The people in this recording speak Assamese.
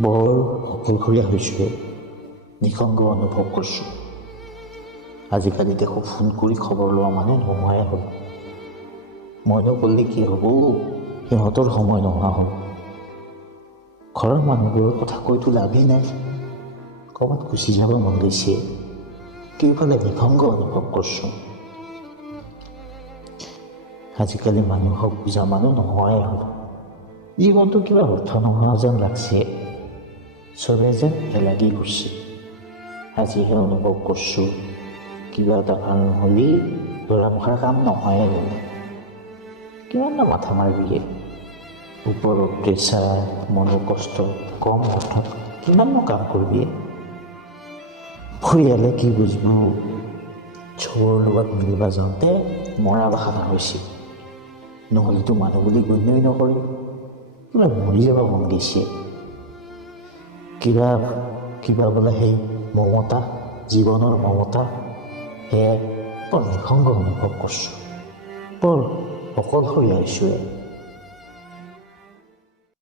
বৰ অকলশৰীয়া হৈছোঁ, নিসংগ অনুভৱ কৰিছোঁ। আজিকালি দেখোঁ ফোন কৰি খবৰ লোৱা মানুহ নোহোৱাই হ'ল। মইনো ক'লে কি হ'ব, সিহঁতৰ সময় নোহোৱা হ'ল। ঘৰৰ মানুহবোৰৰ কথা কৈতো লাভেই নাই। ক'ৰবাত গুচি যাব মন গৈছে, কেইফালে নিসংগ অনুভৱ কৰিছোঁ। আজিকালি মানুহক বুজা মানুহ নোহোৱাই হ'ল। জীৱনটো কিবা অৰ্থ নোহোৱা যেন লাগছে। চবে যেন এলাগি কৰিছে। আজিহে অনুভৱ কৰিছোঁ, কিবা এটা ভাল নহ'লে ল'ৰা মুখাৰ কাম নহয়ে হ'ল। কিমাননো মাথা মাৰিবিয়ে, ওপৰত প্ৰেছাৰ, মনৰ কষ্ট, কম অৰ্থত কিমাননো কাম কৰিবি। পৰিয়ালে কি বুজিব, চবৰ লগত মিলিব যাওঁতে মৰা বাহানা হৈছে। নহ'লেতো মানুহ বুলি গণ্যই নকৰে। কিবা মৰি যাব মন গৈছে। কিবা বোলে সেই মমতা, জীৱনৰ মমতা, সেয়াই বৰ নিসংগ অনুভৱ কৰিছোঁ। বৰ অকলশৰীয়া হৈছোঁ।